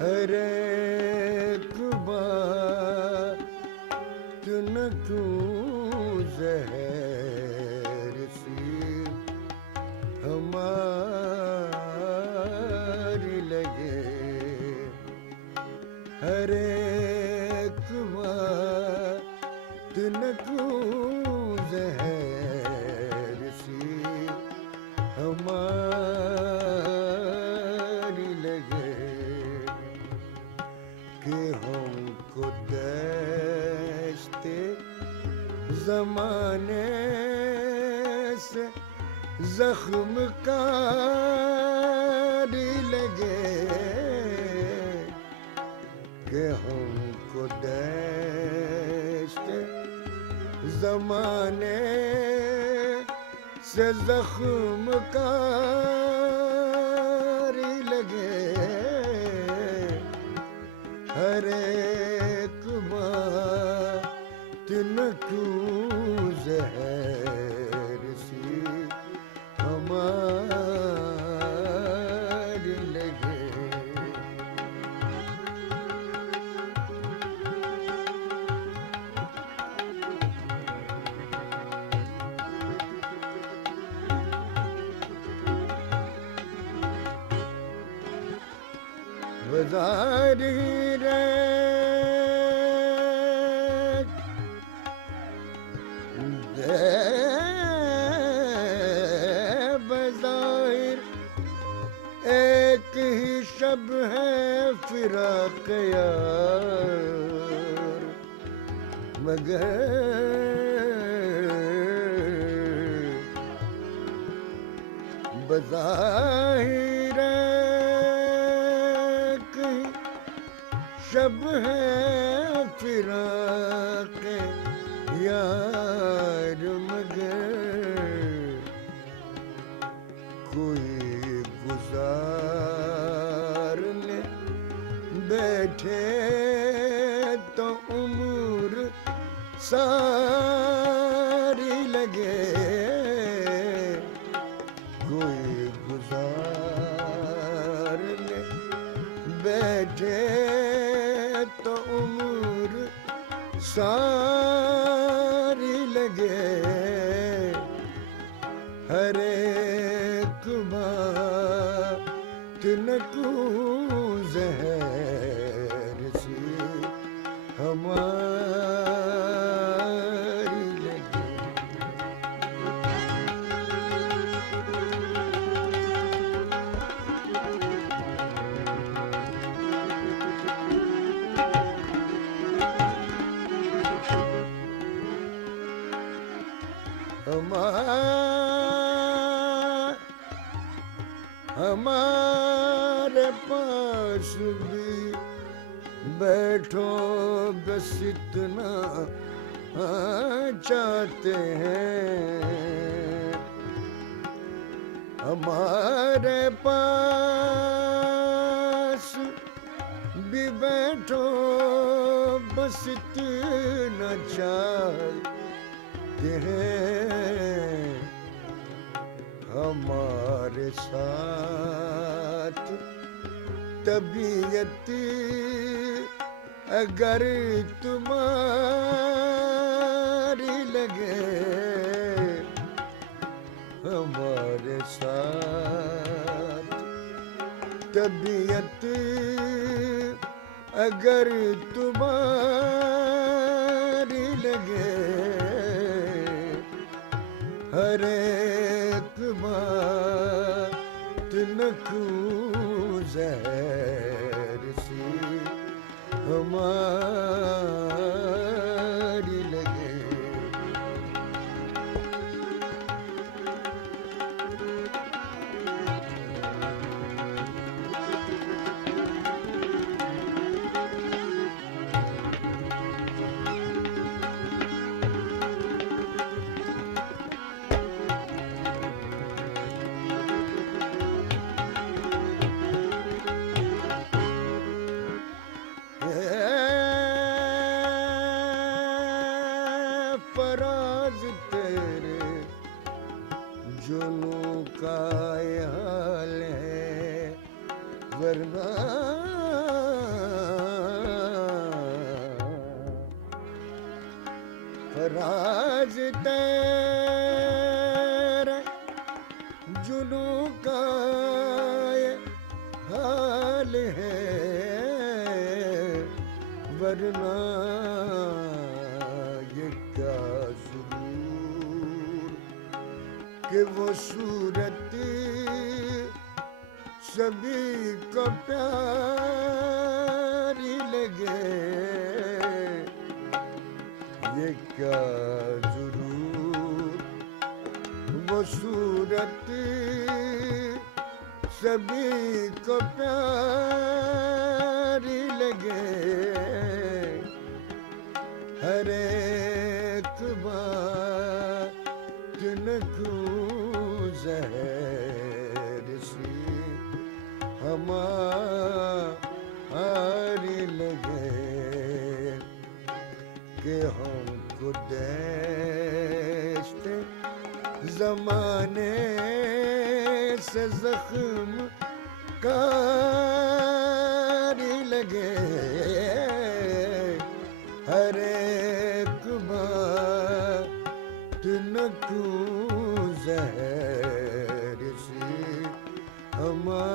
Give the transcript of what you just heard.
हर एक बात न क्यों जहर सी हमारी लगे, हर एक बात न क्यों जहर सी हमारी लगे, कि हमको दश्ते ज़माने से ज़ख्म कारी लगे, कि हमको दश्ते ज़माने से ज़ख्म कारी लगे, हर एक बात न क्यों जहर सी हमारी लगे। बज़ारी रे बज़ाहिर एक ही शब है फिराक़ यार, मगर बज़ाहिर एक ही शब है फिराक़ यार, मगर कोई गुज़ारने बैठे तो उम्र सारी लगे, कोई गुज़ारने बैठे तो उम्र सारी लगे, हर एक बात न क्यों जहर सी हमारी लगे। हमारे पास भी बैठो बस इतना चाहते हैं, हमारे पास भी बैठो बस इतना चाहते हैं, हमारे साथ तबीयत अगर तुम्हारी लगे, हमारे साथ तबीयत अगर तुम्हारी लगे, हर एक बात न क्यों जहर सी हमारी लगे। जुनू का ये हाल है, वरना फराज तेरे जुनू का ये हाल है, वरना ये क्या सुरूर कि वो सूरत सभी को प्यारी लगे। ये क्या जरूर वो सूरत सभी को प्यारी लगे। हर एक बात न जहर सी हमारी लगे कि हमको दश्त ज़माने से ज़ख्म कारी लगे। हर एक बात न जहर सी हमारी